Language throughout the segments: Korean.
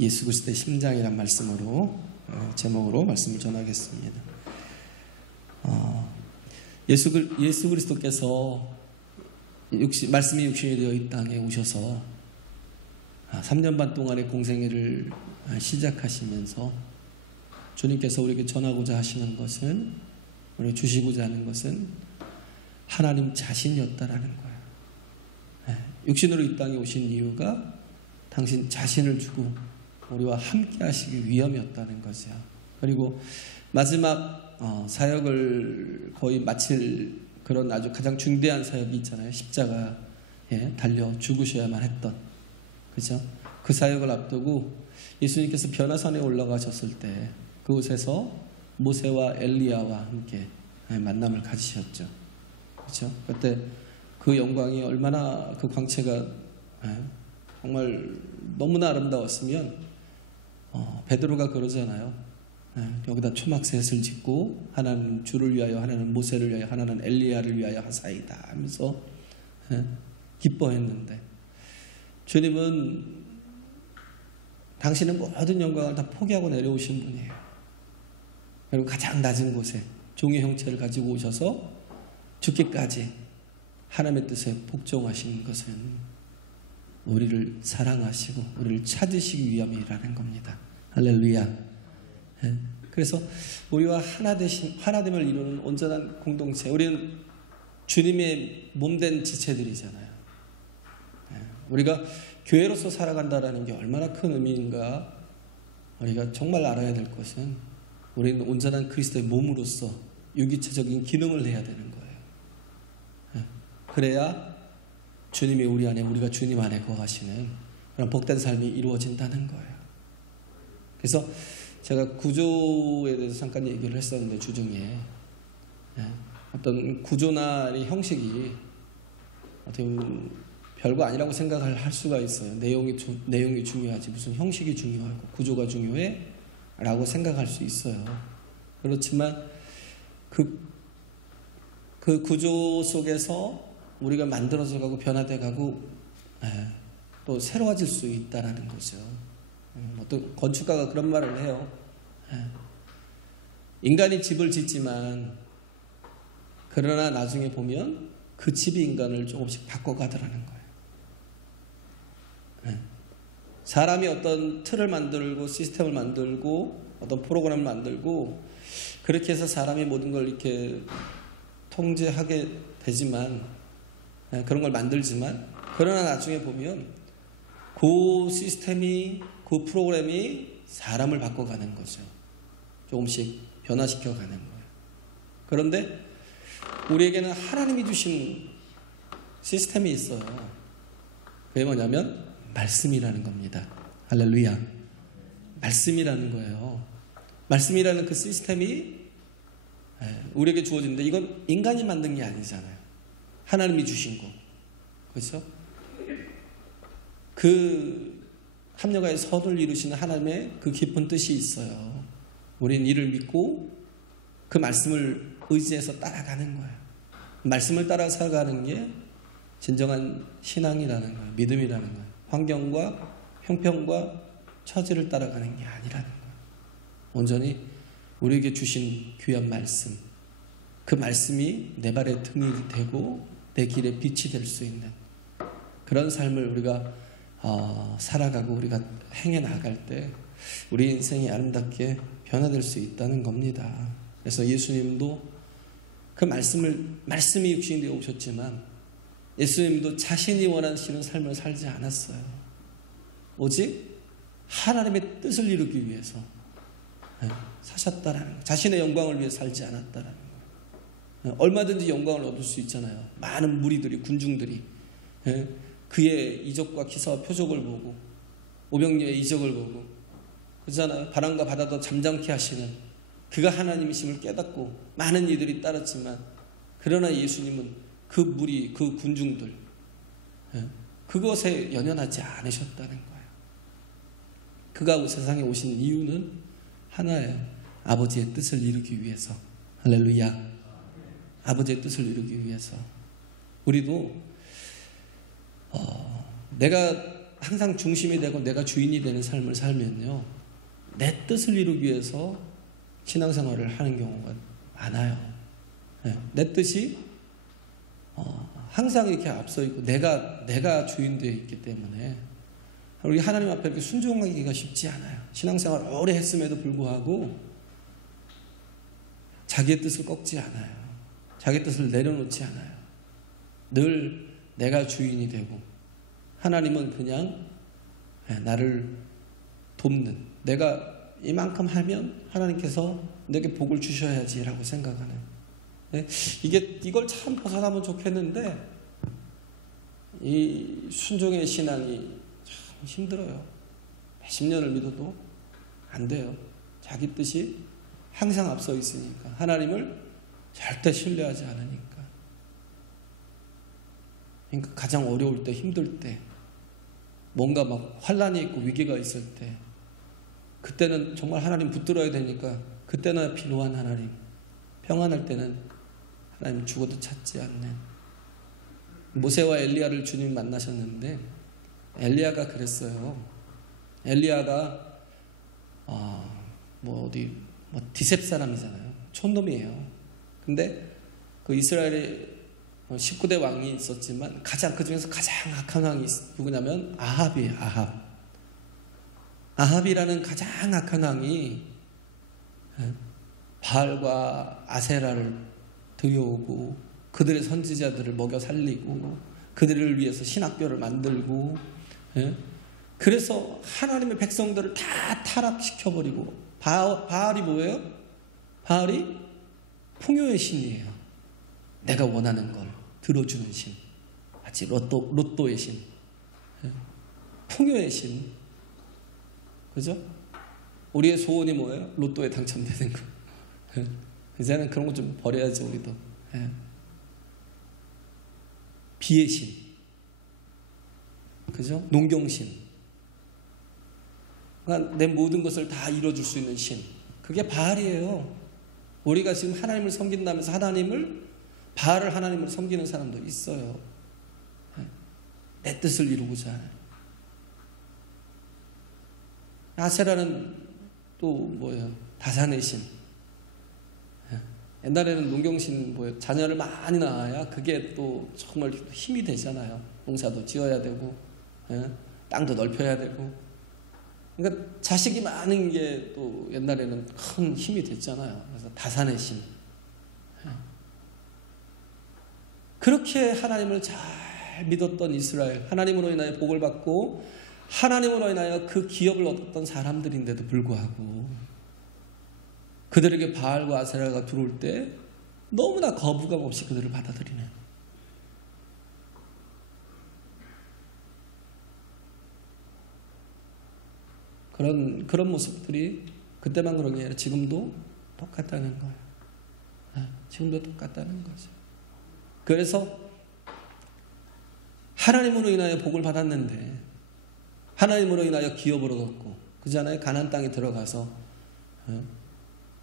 예수 그리스도의 심장이란 말씀으로 제목으로 말씀을 전하겠습니다. 예수 그리스도께서 말씀이 육신이 되어 이 땅에 오셔서 3년 반 동안의 공생애를 시작하시면서 주님께서 우리에게 전하고자 하시는 것은, 우리에게 주시고자 하는 것은 하나님 자신이었다라는 거예요. 육신으로 이 땅에 오신 이유가 당신 자신을 주고 우리와 함께 하시기 위함이었다는 거죠. 그리고 마지막 사역을 거의 마칠 그런 아주 가장 중대한 사역이 있잖아요. 십자가에 달려 죽으셔야만 했던, 그죠? 그 사역을 앞두고 예수님께서 변화산에 올라가셨을 때 그곳에서 모세와 엘리야와 함께 만남을 가지셨죠. 그죠? 그때 그 영광이 얼마나, 그 광채가 정말 너무나 아름다웠으면 베드로가 그러잖아요. 여기다 초막셋을 짓고 하나는 주를 위하여, 하나는 모세를 위하여, 하나는 엘리야를 위하여 하사이다 하면서 기뻐했는데, 주님은 당신은 모든 영광을 다 포기하고 내려오신 분이에요. 그리고 가장 낮은 곳에 종의 형체를 가지고 오셔서 죽기까지 하나님의 뜻에 복종하시는 것은 우리를 사랑하시고 우리를 찾으시기 위함이라는 겁니다. 할렐루야. 그래서 우리와 하나됨을 이루는 온전한 공동체, 우리는 주님의 몸된 지체들이잖아요. 우리가 교회로서 살아간다는 게 얼마나 큰 의미인가. 우리가 정말 알아야 될 것은 우리는 온전한 그리스도의 몸으로서 유기체적인 기능을 해야 되는 거예요. 그래야 주님이 우리 안에, 우리가 주님 안에 거하시는 그런 복된 삶이 이루어진다는 거예요. 그래서 제가 구조에 대해서 잠깐 얘기를 했었는데, 주중에 어떤 구조나 형식이 어떻게 보면 별거 아니라고 생각을 할 수가 있어요. 내용이 중요하지 무슨 형식이 중요하고 구조가 중요해? 라고 생각할 수 있어요. 그렇지만 그 구조 속에서 우리가 만들어져 가고 변화돼 가고 또 새로워질 수 있다는 거죠. 어떤 건축가가 그런 말을 해요. 인간이 집을 짓지만 그러나 나중에 보면 그 집이 인간을 조금씩 바꿔가더라는 거예요. 사람이 어떤 틀을 만들고 시스템을 만들고 어떤 프로그램을 만들고 그렇게 해서 사람이 모든 걸 이렇게 통제하게 되지만, 그런 걸 만들지만, 그러나 나중에 보면 그 시스템이, 그 프로그램이 사람을 바꿔가는 거죠. 조금씩 변화시켜가는 거예요. 그런데 우리에게는 하나님이 주신 시스템이 있어요. 그게 뭐냐면 말씀이라는 겁니다. 할렐루야. 말씀이라는 거예요. 말씀이라는 그 시스템이 우리에게 주어진데, 이건 인간이 만든 게 아니잖아요. 하나님이 주신 거. 그렇죠? 그 합력하여 선을 이루시는 하나님의 그 깊은 뜻이 있어요. 우리는 이를 믿고 그 말씀을 의지해서 따라가는 거예요. 말씀을 따라 살아가는 게 진정한 신앙이라는 거예요. 믿음이라는 거예요. 환경과 형편과 처지를 따라가는 게 아니라는 거예요. 온전히 우리에게 주신 귀한 말씀, 그 말씀이 내 발의 등이 되고 내 길의 빛이 될 수 있는 그런 삶을 우리가 살아가고 우리가 행해 나갈 때 우리 인생이 아름답게 변화될 수 있다는 겁니다. 그래서 예수님도 그 말씀이 육신이 되어 오셨지만 예수님도 자신이 원하시는 삶을 살지 않았어요. 오직 하나님의 뜻을 이루기 위해서 사셨다라는 거예요. 자신의 영광을 위해 살지 않았다라는 거예요. 얼마든지 영광을 얻을 수 있잖아요. 많은 무리들이, 군중들이 그의 이적과 기사와 표적을 보고, 오병이어의 이적을 보고, 그렇잖아요. 바람과 바다도 잠잠케 하시는 그가 하나님이심을 깨닫고 많은 이들이 따랐지만, 그러나 예수님은 그 무리, 그 군중들, 그것에 연연하지 않으셨다는 거예요. 그가 세상에 오신 이유는 하나예요. 아버지의 뜻을 이루기 위해서. 할렐루야. 아버지의 뜻을 이루기 위해서. 우리도 내가 항상 중심이 되고 내가 주인이 되는 삶을 살면요, 내 뜻을 이루기 위해서 신앙생활을 하는 경우가 많아요. 내 뜻이 항상 이렇게 앞서 있고 내가 주인되어 있기 때문에 우리 하나님 앞에 이렇게 순종하기가 쉽지 않아요. 신앙생활 오래 했음에도 불구하고 자기의 뜻을 꺾지 않아요. 자기 뜻을 내려놓지 않아요. 늘 내가 주인이 되고 하나님은 그냥 나를 돕는, 내가 이만큼 하면 하나님께서 내게 복을 주셔야지라고 생각하는, 이걸 참 벗어나면 좋겠는데 이 순종의 신앙이 참 힘들어요. 몇십 년을 믿어도 안 돼요. 자기 뜻이 항상 앞서 있으니까, 하나님을 절대 신뢰하지 않으니까. 그러니까 가장 어려울 때, 힘들 때, 뭔가 막 환난이 있고 위기가 있을 때, 그때는 정말 하나님 붙들어야 되니까 그때나 필요한 하나님, 평안할 때는 하나님 죽어도 찾지 않는. 모세와 엘리야를 주님이 만나셨는데 엘리야가 그랬어요. 엘리야가 디셉 사람이잖아요. 촌놈이에요. 근데 그 이스라엘에 19대 왕이 있었지만 그 중에서 가장 악한 왕이 누구냐면 아합이에요. 아합이라는 가장 악한 왕이 바알과 아세라를 들여오고 그들의 선지자들을 먹여 살리고 그들을 위해서 신학교를 만들고, 그래서 하나님의 백성들을 다 타락시켜버리고, 바알이 뭐예요? 바알이 풍요의 신이에요. 내가 원하는 걸 들어주는 신, 마치 로또의 신, 풍요의 신. 그죠? 우리의 소원이 뭐예요? 로또에 당첨되는 거. 이제는 그런 거 좀 버려야지, 우리도. 비의 신. 그죠? 농경신. 그러니까 내 모든 것을 다 이뤄줄 수 있는 신. 그게 바알이에요. 우리가 지금 하나님을 섬긴다면서 바알을 하나님을 섬기는 사람도 있어요. 내 뜻을 이루고자. 아세라는 또 뭐예요? 다산의 신. 옛날에는 농경신 자녀를 많이 낳아야 그게 또 정말 힘이 되잖아요. 농사도 지어야 되고, 땅도 넓혀야 되고. 그러니까 자식이 많은 게 또 옛날에는 큰 힘이 됐잖아요. 그래서 다산의 신. 그렇게 하나님을 잘 믿었던 이스라엘, 하나님으로 인하여 복을 받고 하나님으로 인하여 그 기업을 얻었던 사람들인데도 불구하고 그들에게 바알과 아세라가 들어올 때 너무나 거부감 없이 그들을 받아들이는, 그런 모습들이 그때만 그런 게 아니라 지금도 똑같다는 거예요. 지금도 똑같다는 거죠. 그래서 하나님으로 인하여 복을 받았는데, 하나님으로 인하여 기업을 얻었고, 그잖아요. 가나안 땅에 들어가서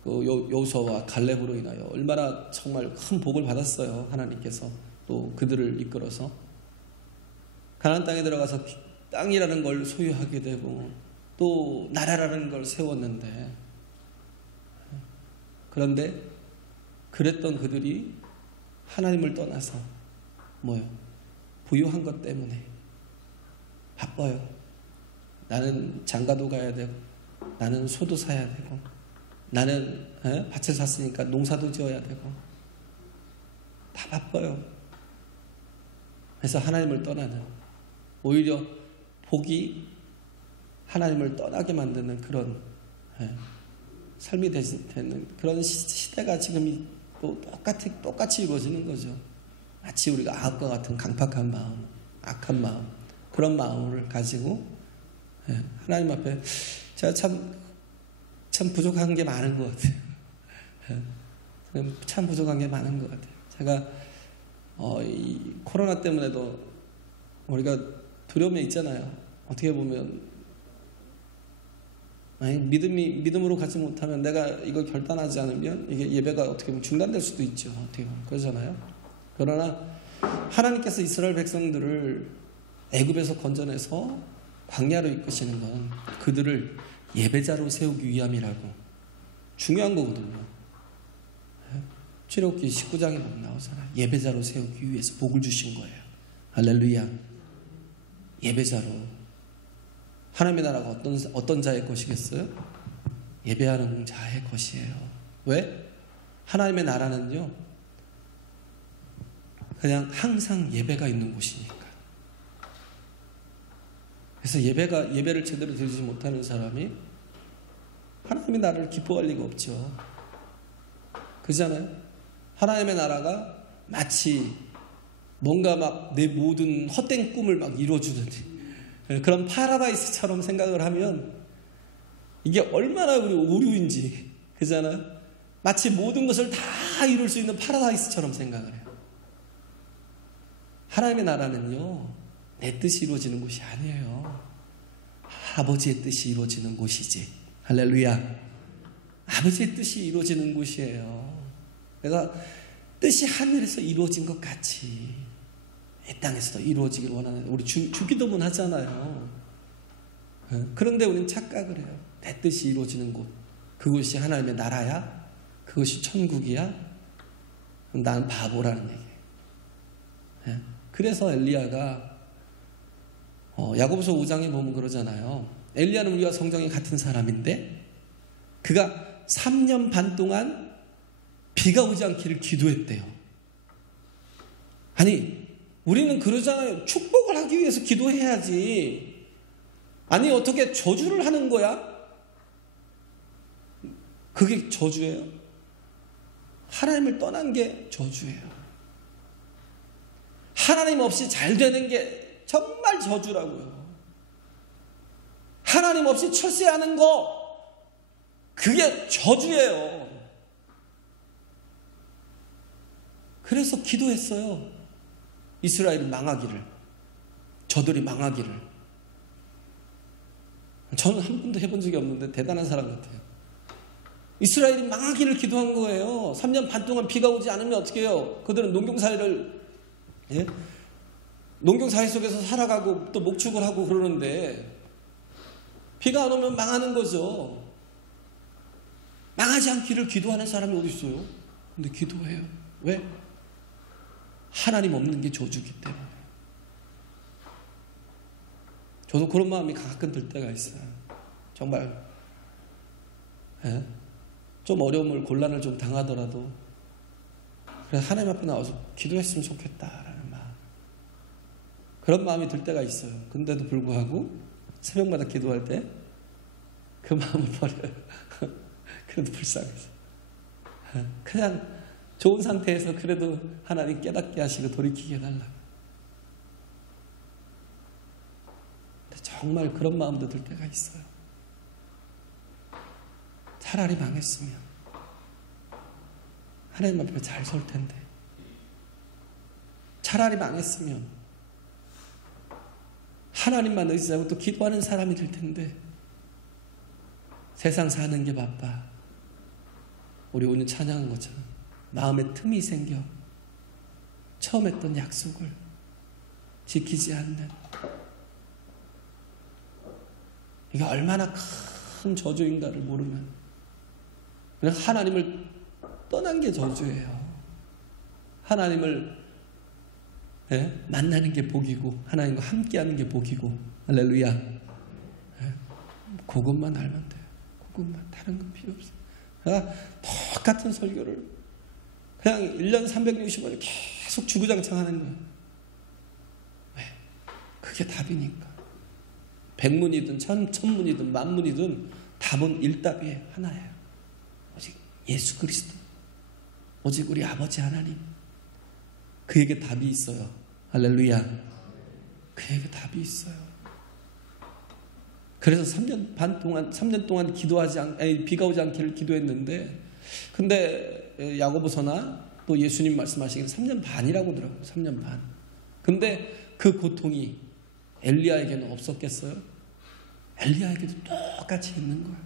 그 여호수아와 갈렙으로 인하여 얼마나 정말 큰 복을 받았어요. 하나님께서 또 그들을 이끌어서 가나안 땅에 들어가서 땅이라는 걸 소유하게 되고 또 나라라는 걸 세웠는데, 그런데 그랬던 그들이 하나님을 떠나서 부유한 것 때문에 바빠요. 나는 장가도 가야 되고, 나는 소도 사야 되고, 나는 밭을 샀으니까 농사도 지어야 되고, 다 바빠요. 그래서 하나님을 떠나는, 오히려 복이 하나님을 떠나게 만드는 그런 삶이 되는 그런 시대가 지금 또 똑같이 이루어지는 거죠. 마치 우리가 아합과 같은 강팍한 마음, 악한 마음, 그런 마음을 가지고 하나님 앞에 제가 참 부족한 게 많은 것 같아요. 참 부족한 게 많은 것 같아요. 제가 이 코로나 때문에도 우리가 두려움에 있잖아요. 어떻게 보면 믿음으로 가지 못하면, 내가 이걸 결단하지 않으면 이게 예배가 어떻게 보면 중단될 수도 있죠. 어떻게 보면 그러잖아요. 그러나 하나님께서 이스라엘 백성들을 애굽에서 건져내서 광야로 이끄시는 건 그들을 예배자로 세우기 위함이라고. 중요한 거거든요. 출애굽기 19장에 보면 나오잖아요. 예배자로 세우기 위해서 복을 주신 거예요. 할렐루야. 예배자로. 하나님의 나라가 어떤 자의 것이겠어요? 예배하는 자의 것이에요. 왜? 하나님의 나라는요, 그냥 항상 예배가 있는 곳이니까. 그래서 예배를 제대로 드리지 못하는 사람이 하나님의 나라를 기뻐할 리가 없죠. 그렇잖아요? 하나님의 나라가 마치 뭔가 막 내 모든 헛된 꿈을 막 이루어주는 그런 파라다이스처럼 생각을 하면 이게 얼마나 우리 오류인지. 그잖아요? 마치 모든 것을 다 이룰 수 있는 파라다이스처럼 생각을 해요. 하나님의 나라는요, 내 뜻이 이루어지는 곳이 아니에요. 아버지의 뜻이 이루어지는 곳이지. 할렐루야. 아버지의 뜻이 이루어지는 곳이에요. 그래서 뜻이 하늘에서 이루어진 것 같이 이 땅에서도 이루어지길 원하는, 우리 주기도문 하잖아요. 그런데 우리는 착각을 해요. 내 뜻이 이루어지는 곳, 그곳이 하나님의 나라야? 그것이 천국이야? 그럼 난 바보라는 얘기예요. 그래서 엘리야가 야고보서 5장에 보면 그러잖아요. 엘리야는 우리와 성정이 같은 사람인데 그가 3년 반 동안 비가 오지 않기를 기도했대요. 아니, 우리는 그러잖아요. 축복을 하기 위해서 기도해야지. 아니, 어떻게 저주를 하는 거야? 그게 저주예요? 하나님을 떠난 게 저주예요. 하나님 없이 잘 되는 게 정말 저주라고요. 하나님 없이 철새하는 거, 그게 저주예요. 그래서 기도했어요. 이스라엘이 망하기를, 저들이 망하기를. 저는 한 번도 해본 적이 없는데 대단한 사람 같아요. 이스라엘이 망하기를 기도한 거예요. 3년 반 동안 비가 오지 않으면 어떻게 해요? 그들은 농경사회 속에서 살아가고 또 목축을 하고 그러는데 비가 안 오면 망하는 거죠. 망하지 않기를 기도하는 사람이 어디 있어요? 근데 기도해요. 왜? 하나님 없는 게 저주기 때문에. 저도 그런 마음이 가끔 들 때가 있어요. 정말 좀 어려움을, 곤란을 좀 당하더라도 그래서 하나님 앞에 나와서 기도했으면 좋겠다라는 마음, 그런 마음이 들 때가 있어요. 근데도 불구하고 새벽마다 기도할 때 그 마음을 버려요. 그래도 불쌍해서 그냥 좋은 상태에서 그래도 하나님 깨닫게 하시고 돌이키게 해달라고. 근데 정말 그런 마음도 들 때가 있어요. 차라리 망했으면 하나님 앞에 잘 설 텐데, 차라리 망했으면 하나님만 의지하고 또 기도하는 사람이 될 텐데, 세상 사는 게 바빠. 우리 오늘 찬양한 것처럼 마음에 틈이 생겨 처음 했던 약속을 지키지 않는, 이게 얼마나 큰 저주인가를 모르면 그냥 하나님을 떠난 게 저주예요. 하나님을 만나는 게 복이고 하나님과 함께하는 게 복이고. 할렐루야. 그것만 알면 돼요. 그것만, 다른 건 필요 없어요. 그러니까 똑같은 설교를 그냥 1년 365일 계속 주구장창 하는 거예요. 왜? 그게 답이니까. 100문이든 1000문이든 10,000문이든 답은 일답이에요. 하나예요. 오직 예수 그리스도, 오직 우리 아버지 하나님, 그에게 답이 있어요. 할렐루야. 그에게 답이 있어요. 그래서 3년 동안 비가 오지 않기를 기도했는데, 근데 야고보서나 또 예수님 말씀하시기는 3년 반이라고 하더라고요. 3년 반. 근데 그 고통이 엘리야에게는 없었겠어요? 엘리야에게도 똑같이 있는 거예요.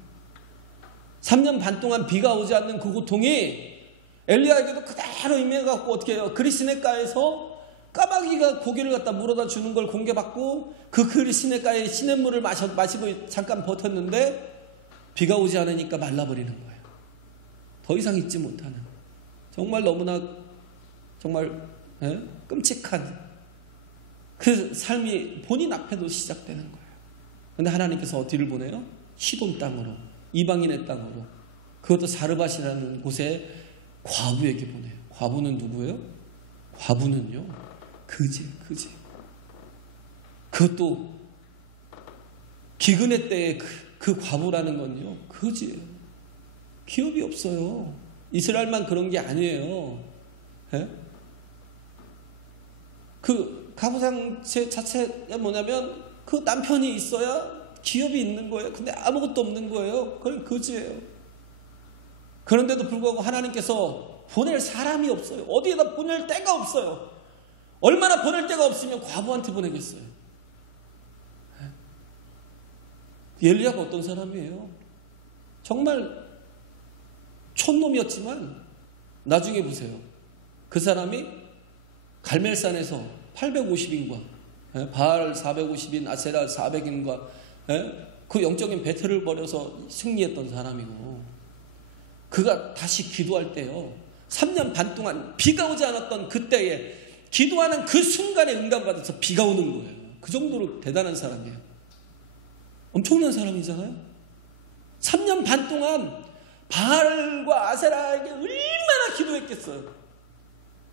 3년 반 동안 비가 오지 않는 그 고통이 엘리야에게도 그대로 임해갖고 어떻게 해요? 그리시네가에서 까마귀가 고기를 갖다 물어다 주는 걸 공개받고 그 그리시네가에 시냇물을 마시고 잠깐 버텼는데 비가 오지 않으니까 말라버리는 거예요. 더 이상 잊지 못하는, 정말 너무나 정말 끔찍한 그 삶이 본인 앞에도 시작되는 거예요. 그런데 하나님께서 어디를 보내요? 시돈 땅으로, 이방인의 땅으로, 그것도 사르밧이라는 곳에 과부에게 보내요. 과부는 누구예요? 과부는요, 그지예요. 그것도 기근의 때에 그 과부라는 건요, 그지예요. 기업이 없어요. 이스라엘만 그런 게 아니에요. 그 가부장 자체가 뭐냐면 그 남편이 있어야 기업이 있는 거예요. 근데 아무것도 없는 거예요. 그건 거지예요. 그런데도 불구하고 하나님께서 보낼 사람이 없어요. 어디에다 보낼 데가 없어요. 얼마나 보낼 데가 없으면 과부한테 보내겠어요. 엘리야가 어떤 사람이에요? 정말 촌놈이었지만 나중에 보세요. 그 사람이 갈멜산에서 850인과 바알 450인, 아세라 400인과 그 영적인 배틀을 벌여서 승리했던 사람이고, 그가 다시 기도할 때요, 3년 반 동안 비가 오지 않았던 그때에 기도하는 그 순간에 응답받아서 비가 오는 거예요. 그 정도로 대단한 사람이에요. 엄청난 사람이잖아요. 3년 반 동안 바알과 아세라에게 얼마나 기도했겠어요.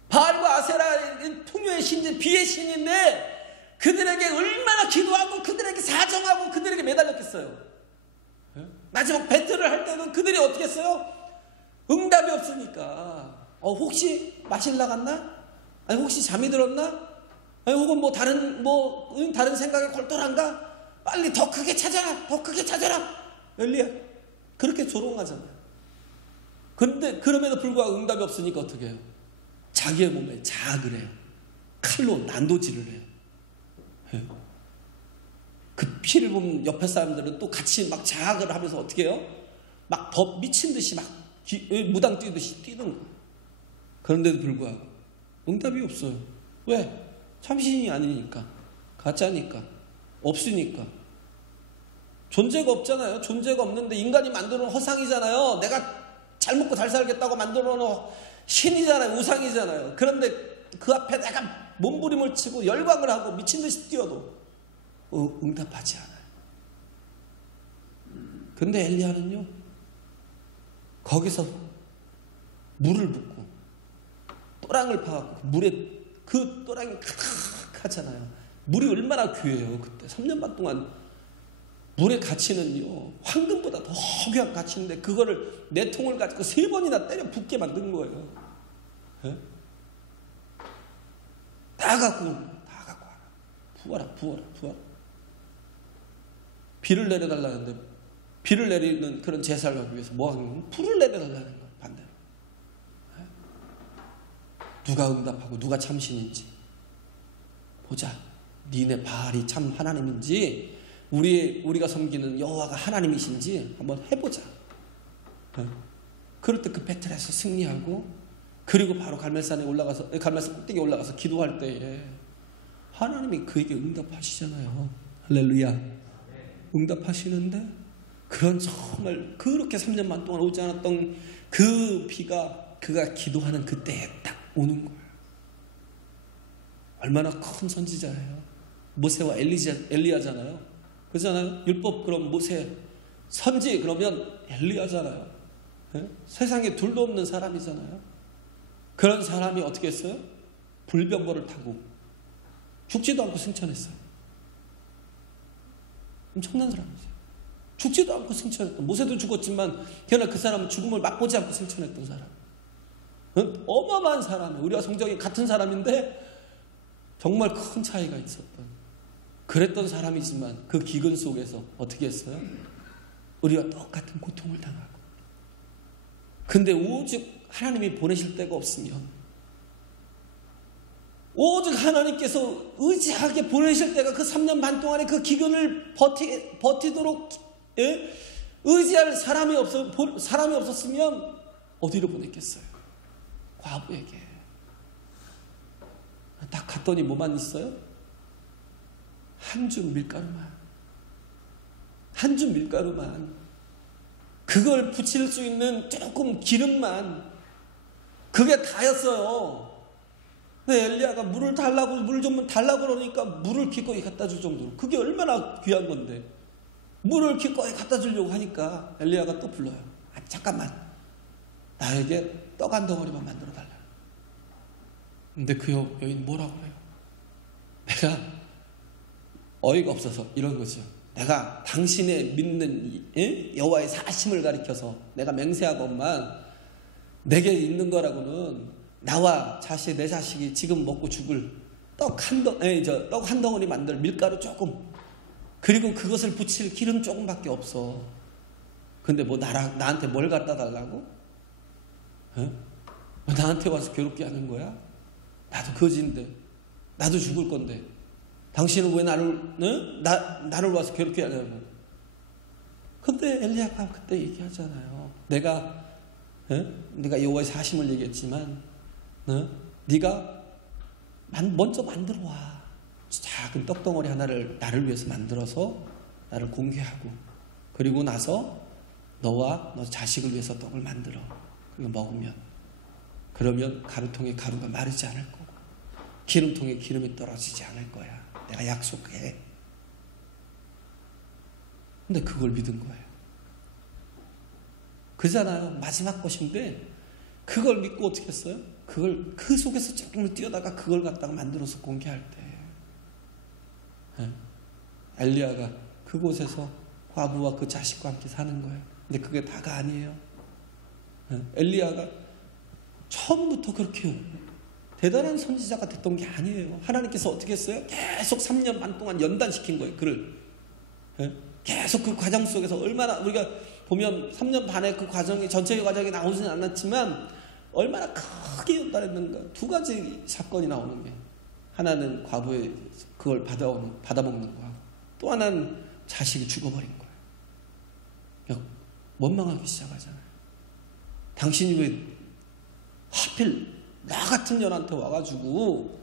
바알과 아세라는 풍요의 신인, 비의 신인데 그들에게 얼마나 기도하고 그들에게 사정하고 그들에게 매달렸겠어요. 마지막 배틀을 할 때는 그들이 어떻게 했어요? 응답이 없으니까 혹시 마실 나갔나? 아니 혹시 잠이 들었나? 아니 혹은 다른 생각에 골똘한가? 빨리 더 크게 찾아라, 더 크게 찾아라. 엘리야 그렇게 조롱하잖아요. 그런데 그럼에도 불구하고 응답이 없으니까 어떻게 해요? 자기의 몸에 자학을 해요. 칼로 난도질을 해요. 그 피를 보면 옆에 사람들은 또 같이 막 자학을 하면서 어떻게 해요? 막 더 미친 듯이 막 무당 뛰듯이 뛰는 거예요. 그런데도 불구하고 응답이 없어요. 왜? 참신이 아니니까, 가짜니까, 없으니까. 존재가 없잖아요. 존재가 없는데 인간이 만들어 놓은 허상이잖아요. 내가 잘 먹고 잘 살겠다고 만들어 놓은 신이잖아요. 우상이잖아요. 그런데 그 앞에 내가 몸부림을 치고 열광을 하고 미친 듯이 뛰어도 응답하지 않아요. 그런데 엘리야는요, 거기서 물을 붓고 또랑을 파갖고 물에 그 또랑이 가득하잖아요. 물이 얼마나 귀해요. 그때 3년 반 동안 물의 가치는요, 황금보다 더 귀한 가치인데 그거를 4통을 가지고 3번이나 때려 붓게 만든 거예요. 다 갖고 와라. 부어라. 비를 내려달라는데, 비를 내리는 그런 제사를 하기 위해서 뭐 하는 거예요? 불을 내려달라는 거예요. 반대로. 누가 응답하고 누가 참신인지 보자. 니네 바알이 참 하나님인지 우리가 섬기는 여호와가 하나님이신지 한번 해보자. 그럴 때 그 배틀에서 승리하고, 그리고 바로 갈멜산 꼭대기에 올라가서 기도할 때에 하나님이 그에게 응답하시잖아요. 할렐루야. 응답하시는데 그런 정말 그렇게 3년 반 동안 오지 않았던 그 비가 그가 기도하는 그때에 딱 오는 거예요. 얼마나 큰 선지자예요. 모세와 엘리야잖아요. 그렇잖아요. 율법 그럼 모세, 선지 그러면 엘리야잖아요. 세상에 둘도 없는 사람이잖아요. 그런 사람이 어떻게 했어요? 불병거를 타고 죽지도 않고 승천했어요. 엄청난 사람이죠. 죽지도 않고 승천했던, 모세도 죽었지만 그러나 그 사람은 죽음을 맛보지 않고 승천했던 사람. 어마어마한 사람이에요. 우리와 성적이 같은 사람인데 정말 큰 차이가 있었던, 그랬던 사람이지만 그 기근 속에서 어떻게 했어요? 우리와 똑같은 고통을 당하고, 근데 오직 하나님이 보내실 데가 없으면 오직 하나님께서 의지하게 보내실 때가 그 3년 반 동안에 그 기근을 버티도록 의지할 사람이 없었으면 어디로 보냈겠어요? 과부에게. 딱 갔더니 뭐만 있어요? 한 줌 밀가루만. 한 줌 밀가루만. 그걸 붙일 수 있는 조금 기름만. 그게 다였어요. 근데 엘리야가 물을 달라고, 물 좀 달라고 그러니까 물을 기꺼이 갖다 줄 정도로. 그게 얼마나 귀한 건데. 물을 기꺼이 갖다 주려고 하니까 엘리야가 또 불러요. 아, 잠깐만. 나에게 떡 한 덩어리만 만들어 달라. 근데 그 여인 뭐라고 그래요? 내가 어이가 없어서 이런 거죠. 내가 당신의 믿는 여호와의 사심을 가리켜서 내가 맹세하건만 내게 있는 거라고는 나와 내 자식이 지금 먹고 죽을 떡 한 덩어리 만들 밀가루 조금, 그리고 그것을 붙일 기름 조금밖에 없어. 근데 뭐 나한테 뭘 갖다 달라고? 왜 나한테 와서 괴롭게 하는 거야? 나도 거지인데, 나도 죽을 건데, 당신은 왜 나를 와서 괴롭게 하냐고. 근데 엘리야가 그때 얘기하잖아요. 내가 여호와의 사심을 얘기했지만, 네가 먼저 만들어 와. 작은 떡덩어리 하나를 나를 위해서 만들어서 나를 공개하고, 그리고 나서 너와 너 자식을 위해서 떡을 만들어. 그거 먹으면, 그러면 가루통에 가루가 마르지 않을 거고 기름통에 기름이 떨어지지 않을 거야. 내가 약속해. 근데 그걸 믿은 거예요. 그잖아요. 마지막 것인데 그걸 믿고 어떻게 했어요? 그 속에서 조금을 뛰어다가 그걸 갖다가 만들어서 공개할 때 엘리야가 그곳에서 과부와 그 자식과 함께 사는 거예요. 근데 그게 다가 아니에요. 엘리야가 처음부터 그렇게 대단한 선지자가 됐던 게 아니에요. 하나님께서 어떻게 했어요? 계속 3년 반 동안 연단시킨 거예요. 그를. 계속 그 과정 속에서 얼마나, 우리가 보면 3년 반의 그 과정이, 전체의 과정이 나오지는 않았지만 얼마나 크게 연단했는가. 두 가지 사건이 나오는 게, 하나는 과부의 그걸 받아먹는 거야. 또 하나는 자식이 죽어버린 거예요. 원망하기 시작하잖아요. 당신이 왜 하필 나 같은 년한테 와가지고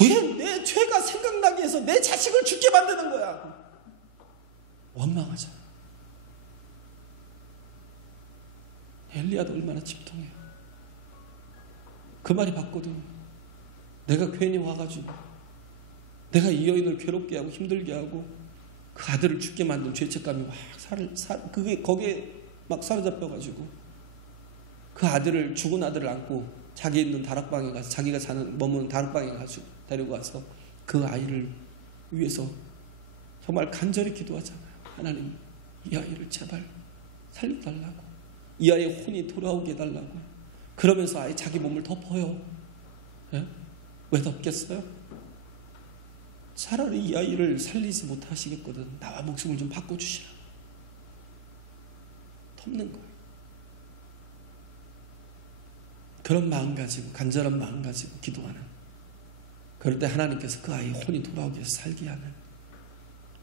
왜 내 죄가 생각나게 해서 내 자식을 죽게 만드는 거야. 원망하잖아. 엘리야도 얼마나 집통해요. 그 말이 봤거든. 내가 괜히 와가지고 내가 이 여인을 괴롭게 하고 힘들게 하고 그 아들을 죽게 만든 죄책감이 막 그게 거기에 막 사로잡혀가지고 그 아들을, 죽은 아들을 안고 자기 있는 다락방에 가서, 자기가 머무는 다락방에 가서 데리고 와서 그 아이를 위해서 정말 간절히 기도하잖아요. 하나님, 이 아이를 제발 살려달라고, 이 아이의 혼이 돌아오게 해달라고. 그러면서 아예 자기 몸을 덮어요. 왜 덮겠어요? 차라리 이 아이를 살리지 못하시겠거든 나와 목숨을 좀 바꿔주시라. 덮는 거예요. 그런 마음 가지고, 간절한 마음 가지고 기도하는, 그럴 때 하나님께서 그 아이의 혼이 돌아오기 위해서 살게 하는,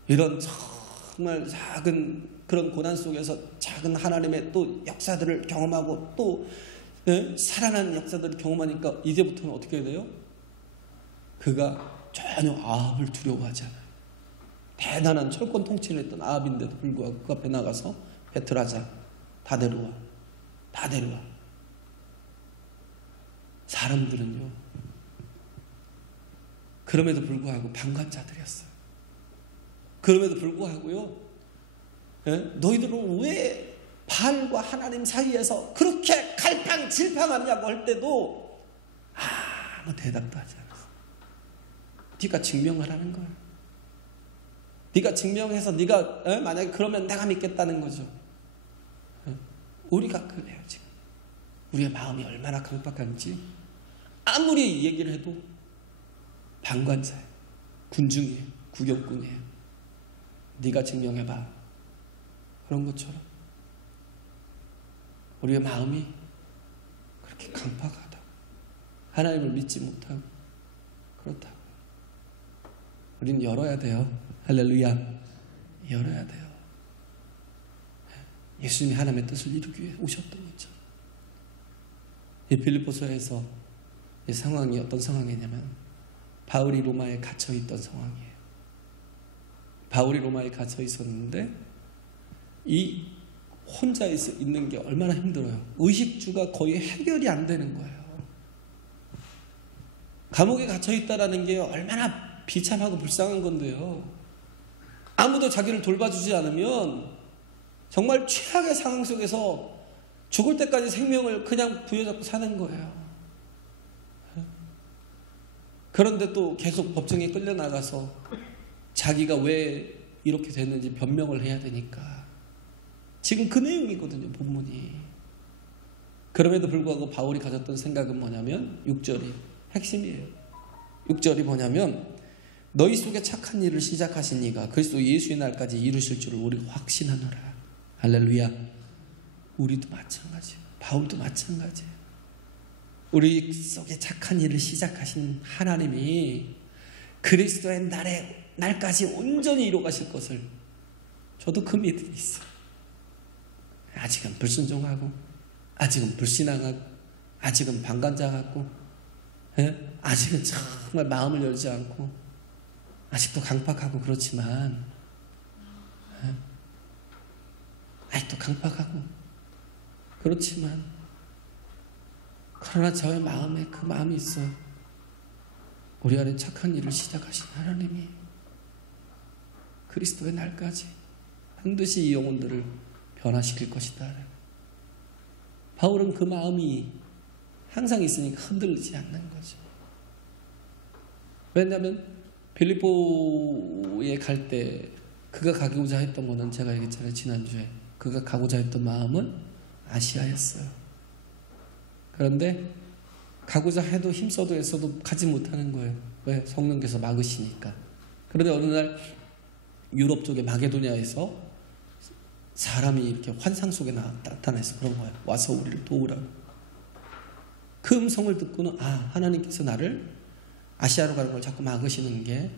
이런 정말 작은 그런 고난 속에서 작은 하나님의 또 역사들을 경험하고 또 살아난 역사들을 경험하니까 이제부터는 어떻게 돼요? 그가 전혀 아합을 두려워하지 않아요. 대단한 철권 통치를 했던 아합인데도 불구하고 그 앞에 나가서 배틀하자. 다 데려와. 다 데려와. 사람들은요, 그럼에도 불구하고 방관자들이었어요. 그럼에도 불구하고요, 너희들은 왜 바알과 하나님 사이에서 그렇게 갈팡질팡하냐고 할 때도 아무 대답도 하지 않았어. 네가 증명을 하는 거야. 네가 증명해서 네가 만약에 그러면 내가 믿겠다는 거죠. 우리가 그래요. 지금 우리의 마음이 얼마나 강박한지 아무리 얘기를 해도 방관자예요. 군중이에요. 구경꾼이에요. 네가 증명해봐. 그런 것처럼 우리의 마음이 그렇게 강박하다. 하나님을 믿지 못하고 그렇다고. 우리는 열어야 돼요. 할렐루야. 열어야 돼요. 예수님이 하나님의 뜻을 이루기 위해 오셨던 거죠. 이 빌립보서에서 이 상황이 어떤 상황이냐면 바울이 로마에 갇혀 있던 상황이에요. 바울이 로마에 갇혀 있었는데 이 혼자 있는 게 얼마나 힘들어요. 의식주가 거의 해결이 안 되는 거예요. 감옥에 갇혀 있다라는 게 얼마나 비참하고 불쌍한 건데요. 아무도 자기를 돌봐주지 않으면 정말 최악의 상황 속에서 죽을 때까지 생명을 그냥 부여잡고 사는 거예요. 그런데 또 계속 법정에 끌려나가서 자기가 왜 이렇게 됐는지 변명을 해야 되니까. 지금 그 내용이거든요, 본문이. 그럼에도 불구하고 바울이 가졌던 생각은 뭐냐면 6절이 핵심이에요. 6절이 뭐냐면 너희 속에 착한 일을 시작하신 이가 그리스도 예수의 날까지 이루실 줄을 우리가 확신하노라. 할렐루야. 우리도 마찬가지예요. 바울도 마찬가지예요. 우리 속에 착한 일을 시작하신 하나님이 그리스도의 날까지 온전히 이루어가실 것을 저도 그 믿음이 있어요. 아직은 불순종하고 아직은 불신앙하고 아직은 방관자 같고 아직은 정말 마음을 열지 않고 아직도 강팍하고 그렇지만 아직도 강팍하고 그렇지만 그러나 저의 마음에 그 마음이 있어요. 우리 안에 착한 일을 시작하신 하나님이 그리스도의 날까지 반드시 이 영혼들을 변화시킬 것이다. 바울은 그 마음이 항상 있으니까 흔들리지 않는 거죠. 왜냐하면 빌립보에 갈 때 그가 가고자 했던 것은 제가 얘기했잖아요. 지난주에 그가 가고자 했던 마음은 아시아였어요. 그런데 가고자 해도 힘써도 애써도 가지 못하는 거예요. 왜? 성령께서 막으시니까. 그런데 어느 날 유럽 쪽의 마게도냐에서 사람이 이렇게 환상 속에 나타나서 그런 거예요. 와서 우리를 도우라고. 그 음성을 듣고는 하나님께서 나를 아시아로 가는 걸 자꾸 막으시는 게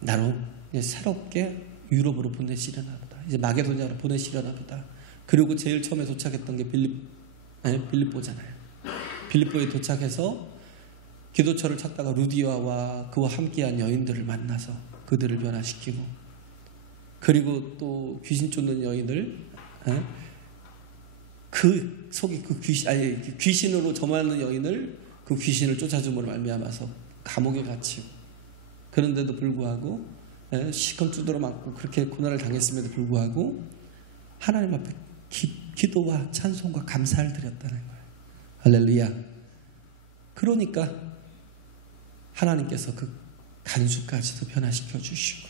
나로 새롭게 유럽으로 보내시려나 보다. 이제 마게도냐로 보내시려나 보다. 그리고 제일 처음에 도착했던 게 빌립보잖아요. 빌립보에 도착해서 기도처를 찾다가 루디아와 그와 함께한 여인들을 만나서 그들을 변화시키고, 그리고 또 귀신 쫓는 여인을 그 속에 그 귀신으로 점하는 여인을 그 귀신을 쫓아줌으로 말미암아서 감옥에 갇히고, 그런데도 불구하고 시컨 두드러 맞고 그렇게 고난을 당했음에도 불구하고 하나님 앞에 기도와 찬송과 감사를 드렸다는 거예요. 할렐루야. 그러니까 하나님께서 그 간수까지도 변화시켜 주시고,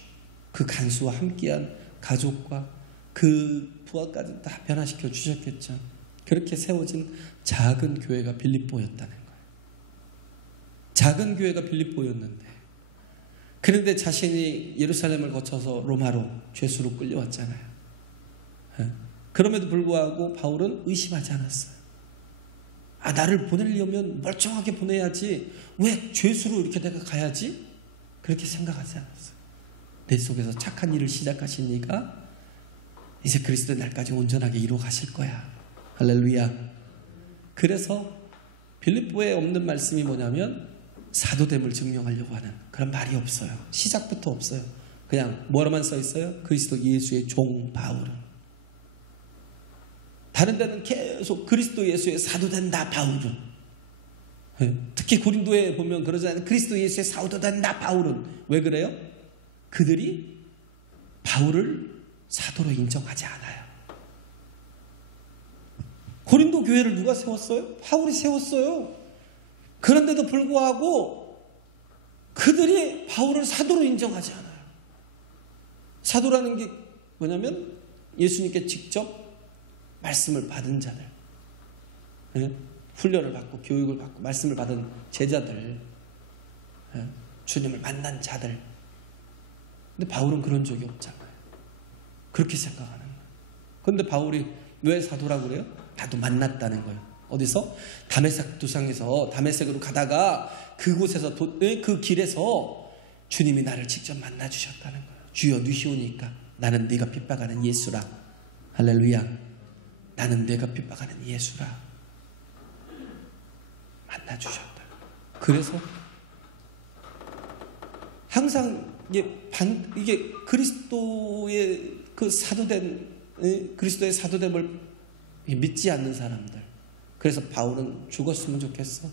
그 간수와 함께한 가족과 그 부하까지 다 변화시켜 주셨겠죠. 그렇게 세워진 작은 교회가 빌립보였다는 거예요. 작은 교회가 빌립보였는데, 그런데 자신이 예루살렘을 거쳐서 로마로 죄수로 끌려왔잖아요. 그럼에도 불구하고 바울은 의심하지 않았어요. 나를 보내려면 멀쩡하게 보내야지, 왜 죄수로 이렇게 내가 가야지? 그렇게 생각하지 않았어요. 내 속에서 착한 일을 시작하신 이가 이제 그리스도의 날까지 온전하게 이루어 가실 거야. 할렐루야. 그래서 빌립보에 없는 말씀이 뭐냐면 사도됨을 증명하려고 하는 그런 말이 없어요. 시작부터 없어요. 그냥 뭐로만 써 있어요? 그리스도 예수의 종 바울은. 다른 데는 계속 그리스도 예수의 사도된 나 바울은. 특히 고린도에 보면 그러잖아요. 그리스도 예수의 사도된 나 바울은. 왜 그래요? 그들이 바울을 사도로 인정하지 않아요. 고린도 교회를 누가 세웠어요? 바울이 세웠어요. 그런데도 불구하고 그들이 바울을 사도로 인정하지 않아요. 사도라는 게 뭐냐면 예수님께 직접 말씀을 받은 자들, 훈련을 받고 교육을 받고 말씀을 받은 제자들, 주님을 만난 자들. 근데 바울은 그런 적이 없잖아요. 그렇게 생각하는 거예요. 그런데 바울이 왜 사도라고 그래요? 나도 만났다는 거예요. 어디서? 다메섹 도상에서 다메섹으로 가다가 그곳에서 그 길에서 주님이 나를 직접 만나 주셨다는 거예요. 주여 누시오니까 나는 네가 핍박하는 예수라. 할렐루야. 나는 내가 핍박하는 예수라. 만나 주셨다. 그래서 항상 이게 그리스도의 그 그리스도의 사도됨을 믿지 않는 사람들. 그래서 바울은 죽었으면 좋겠어.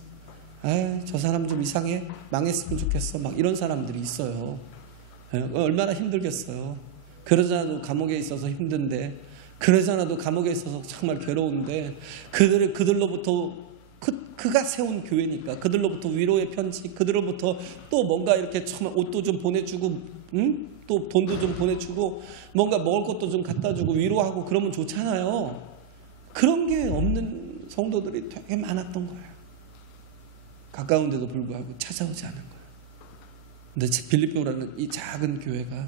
저 사람 좀 이상해. 망했으면 좋겠어. 막 이런 사람들이 있어요. 얼마나 힘들겠어요. 그러잖아도 감옥에 있어서 힘든데, 그러잖아도 감옥에 있어서 정말 괴로운데, 그들로부터 그가 세운 교회니까 그들로부터 위로의 편지, 그들로부터 또 뭔가 이렇게 처음 옷도 좀 보내주고, 또 돈도 좀 보내주고, 뭔가 먹을 것도 좀 갖다주고 위로하고 그러면 좋잖아요. 그런 게 없는 성도들이 되게 많았던 거예요. 가까운데도 불구하고 찾아오지 않은 거예요. 근데 빌립보라는 이 작은 교회가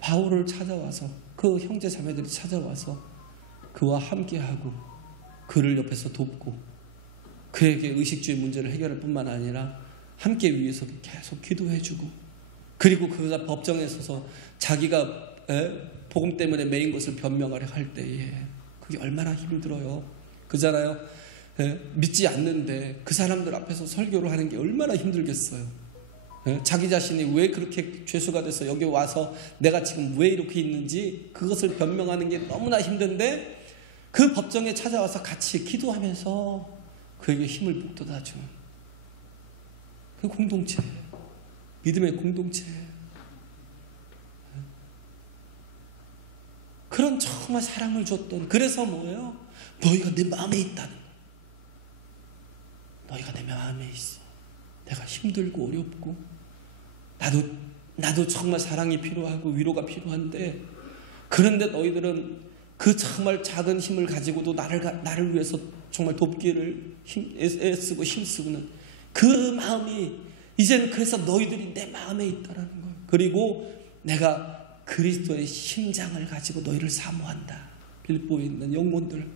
바울을 찾아와서, 그 형제 자매들이 찾아와서 그와 함께하고 그를 옆에서 돕고 그에게 의식주의 문제를 해결할 뿐만 아니라 함께 위해서 계속 기도해주고, 그리고 그가 법정에 서서 자기가 복음 때문에 매인 것을 변명하려 할 때에 그게 얼마나 힘들어요. 그잖아요. 믿지 않는데 그 사람들 앞에서 설교를 하는 게 얼마나 힘들겠어요. 자기 자신이 왜 그렇게 죄수가 돼서 여기 와서 내가 지금 왜 이렇게 있는지 그것을 변명하는 게 너무나 힘든데, 그 법정에 찾아와서 같이 기도하면서 그에게 힘을 북돋아주는 그 공동체, 믿음의 공동체, 그런 정말 사랑을 줬던. 그래서 뭐예요? 너희가 내 마음에 있다는 거예요. 너희가 내 마음에 있어. 내가 힘들고 어렵고 나도 정말 사랑이 필요하고 위로가 필요한데, 그런데 너희들은 그 정말 작은 힘을 가지고도 나를 위해서 정말 돕기를 애쓰고 힘쓰고는 그 마음이 이제는, 그래서 너희들이 내 마음에 있다라는 거예요. 그리고 내가 그리스도의 심장을 가지고 너희를 사모한다. 빌립보에 있는 영혼들,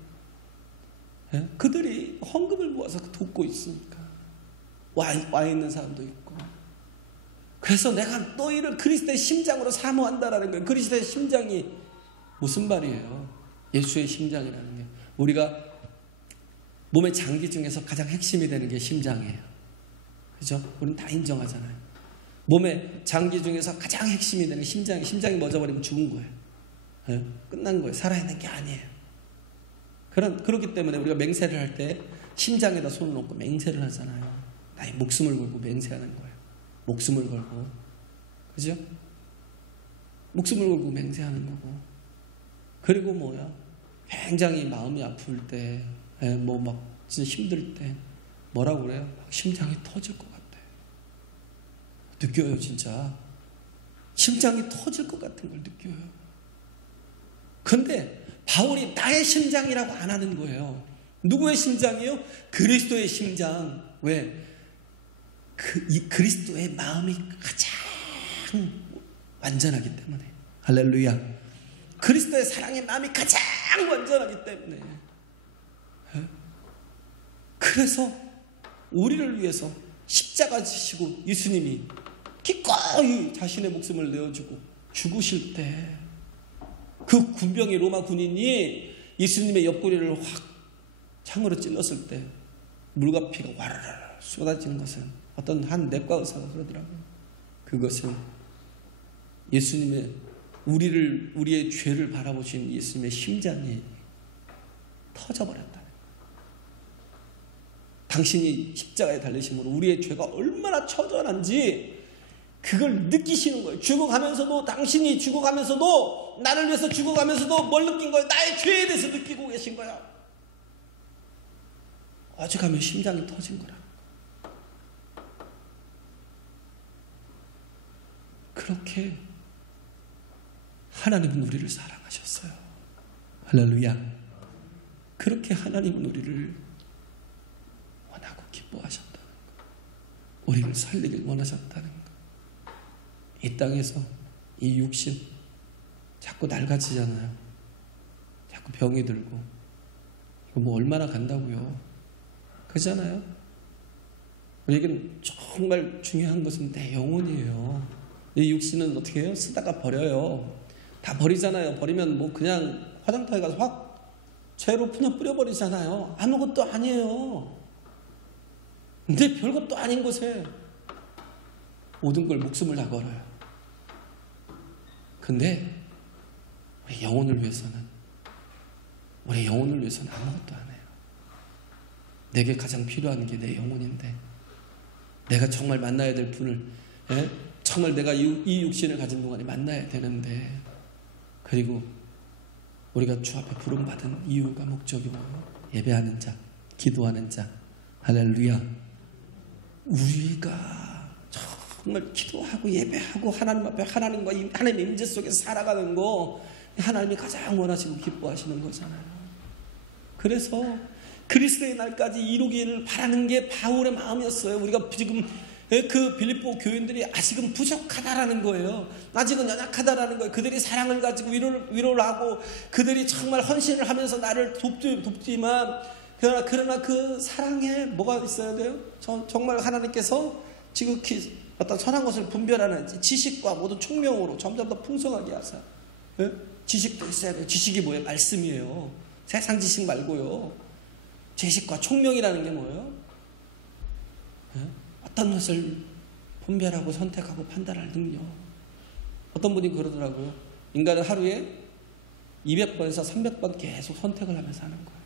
그들이 헌금을 모아서 돕고 있으니까 와 있는 사람도 있고, 그래서 내가 너희를 그리스도의 심장으로 사모한다라는 거예요. 그리스도의 심장이 무슨 말이에요? 예수의 심장이라는 게, 우리가 몸의 장기 중에서 가장 핵심이 되는 게 심장이에요. 그죠? 우리는 다 인정하잖아요. 몸의 장기 중에서 가장 핵심이 되는 심장이 멎어버리면 죽은 거예요. 끝난 거예요. 살아있는 게 아니에요. 그렇기 때문에 우리가 맹세를 할 때 심장에다 손을 놓고 맹세를 하잖아요. 나의 목숨을 걸고 맹세하는 거예요. 목숨을 걸고, 그죠? 목숨을 걸고 맹세하는 거고. 그리고 뭐야? 굉장히 마음이 아플 때, 막 진짜 힘들 때 뭐라고 그래요? 심장이 터질 것 같아. 느껴요, 진짜. 심장이 터질 것 같은 걸 느껴요. 그런데 바울이 나의 심장이라고 안 하는 거예요. 누구의 심장이요? 그리스도의 심장. 왜? 이 그리스도의 마음이 가장 완전하기 때문에. 할렐루야. 그리스도의 사랑의 마음이 가장 완전하기 때문에. 그래서 우리를 위해서 십자가 지시고 예수님이 기꺼이 자신의 목숨을 내어주고 죽으실 때, 그 군병이, 로마 군인이 예수님의 옆구리를 확 창으로 찔렀을 때 물과 피가 와르르 쏟아지는 것은, 어떤 한 내과 의사가 그러더라고요. 그것은 예수님의, 우리의 죄를 바라보신 예수님의 심장이 터져버렸다. 당신이 십자가에 달리심으로 우리의 죄가 얼마나 처절한지 그걸 느끼시는 거예요. 죽어가면서도, 당신이 죽어가면서도, 나를 위해서 죽어가면서도 뭘 느낀 거예요? 나의 죄에 대해서 느끼고 계신 거예요. 오죽하면 심장이 터진 거라. 그렇게 하나님은 우리를 사랑하셨어요. 할렐루야. 그렇게 하나님은 우리를 원하고 기뻐하셨다는 것, 우리를 살리길 원하셨다는 것. 이 땅에서 이 육신 자꾸 낡아지잖아요. 자꾸 병이 들고 뭐 얼마나 간다고요. 그렇잖아요. 우리에겐 정말 중요한 것은 내 영혼이에요. 이 육신은 어떻게 해요? 쓰다가 버려요. 다 버리잖아요. 버리면 뭐 그냥 화장터에 가서 확 죄로 그냥 뿌려버리잖아요. 아무것도 아니에요. 근데 별것도 아닌 곳에 모든 걸 목숨을 다 걸어요. 근데 우리 영혼을 위해서는 아무것도 안 해요. 내게 가장 필요한 게 내 영혼인데, 내가 정말 만나야 될 분을, 정말 내가 이 육신을 가진 동안에 만나야 되는데, 그리고 우리가 주 앞에 부름받은 이유가 목적이 뭐예요? 예배하는 자, 기도하는 자. 할렐루야. 우리가 정말 기도하고 예배하고 하나님 앞에 하나님과 하나님의 임재 속에 살아가는 거 하나님이 가장 원하시고 기뻐하시는 거잖아요. 그래서 그리스도의 날까지 이루기를 바라는 게 바울의 마음이었어요. 우리가 지금 그 빌립보 교인들이 아직은 부족하다라는 거예요. 아직은 연약하다라는 거예요. 그들이 사랑을 가지고 위로를 하고 그들이 정말 헌신을 하면서 나를 돕지만 그러나 그 사랑에 뭐가 있어야 돼요? 정말 하나님께서 지극히 어떤 선한 것을 분별하는 지식과 모든 총명으로 점점 더 풍성하게 하사. 지식도 있어야 돼요. 지식이 뭐예요? 말씀이에요. 세상 지식 말고요. 지식과 총명이라는 게 뭐예요? 어떤 것을 분별하고 선택하고 판단할 능력. 어떤 분이 그러더라고요. 인간은 하루에 200번에서 300번 계속 선택을 하면서 하는 거예요.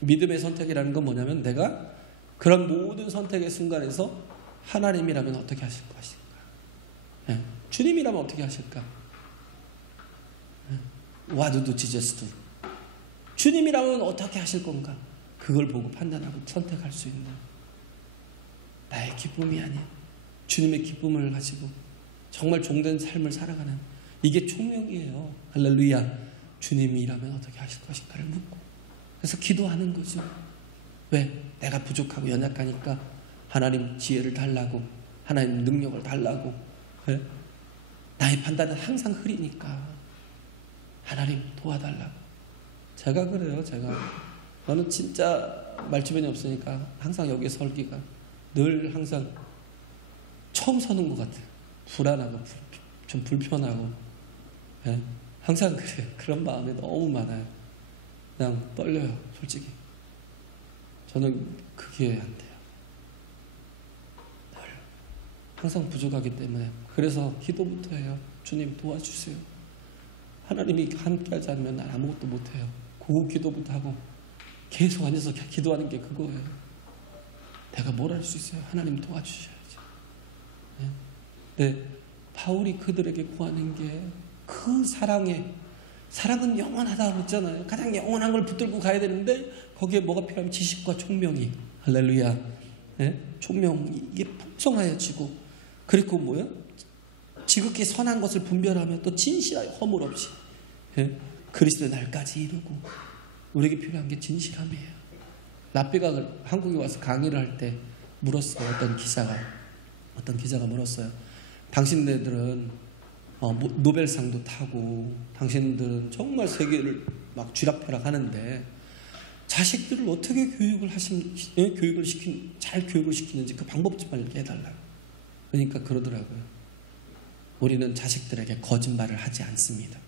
믿음의 선택이라는 건 뭐냐면 내가 그런 모든 선택의 순간에서 하나님이라면 어떻게 하실 것인가? 주님이라면 어떻게 하실까? What do Jesus do? 주님이라면 어떻게 하실 건가? 그걸 보고 판단하고 선택할 수 있는 나의 기쁨이 아닌 주님의 기쁨을 가지고 정말 종된 삶을 살아가는 이게 총명이에요. 할렐루야. 주님이라면 어떻게 하실 것인가를 묻고 그래서 기도하는 거죠. 왜? 내가 부족하고 연약하니까 하나님 지혜를 달라고 하나님 능력을 달라고. 왜? 나의 판단은 항상 흐리니까 하나님 도와달라고. 제가 그래요. 저는 진짜 말주변이 없으니까 항상 여기에 설기가 늘 항상 처음 서는 것 같아요. 불안하고 좀 불편하고. 네? 항상 그래요. 그런 마음이 너무 많아요. 그냥 떨려요. 솔직히 저는 그게 안 돼요. 늘 항상 부족하기 때문에. 그래서 기도부터 해요. 주님 도와주세요. 하나님이 함께하지 않으면 난 아무것도 못해요. 그 기도부터 하고 계속 앉아서 기도하는 게 그거예요. 내가 뭘 할 수 있어요? 하나님 도와주셔야죠. 네? 네, 바울이 그들에게 구하는 게 그 사랑은 영원하다고 했잖아요. 가장 영원한 걸 붙들고 가야 되는데 거기에 뭐가 필요하면 지식과 총명이. 할렐루야. 네? 총명 이게 풍성하여지고 그리고 뭐요? 지극히 선한 것을 분별하며 또 진실하여 허물 없이 그리스도의 날까지 이루고. 우리에게 필요한 게 진실함이에요. 라삐가 한국에 와서 강의를 할 때 물었어요. 어떤 기자가 물었어요. 당신네들은 노벨상도 타고 당신들은 정말 세계를 막 쥐락펴락 하는데 자식들을 어떻게 잘 교육을 시키는지 그 방법 좀 알게 해달라고. 그러니까 그러더라고요. 우리는 자식들에게 거짓말을 하지 않습니다.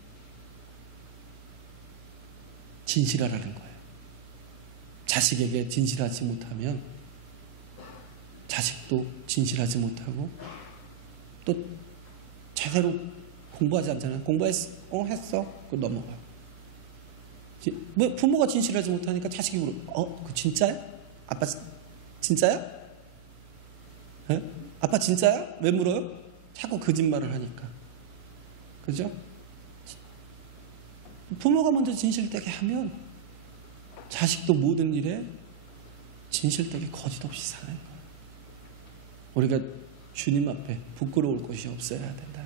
진실하라는 거예요. 자식에게 진실하지 못하면 자식도 진실하지 못하고 또 제대로 공부하지 않잖아요. 공부했어? 했어? 그거 넘어가요. 뭐 부모가 진실하지 못하니까 자식이 물어. 그거 진짜야? 아빠 진짜야? 네? 아빠 진짜야? 왜 물어요? 자꾸 거짓말을 하니까. 그죠? 부모가 먼저 진실되게 하면 자식도 모든 일에 진실되게 거짓 없이 사는 거예요. 우리가 주님 앞에 부끄러울 것이 없어야 된다.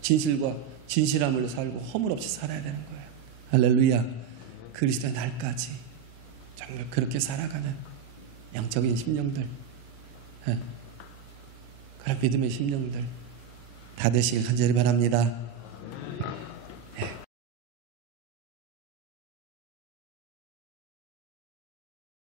진실과 진실함을 살고 허물 없이 살아야 되는 거예요. 할렐루야. 그리스도의 날까지 정말 그렇게 살아가는 영적인 심령들, 그런 믿음의 심령들 다 되시길 간절히 바랍니다.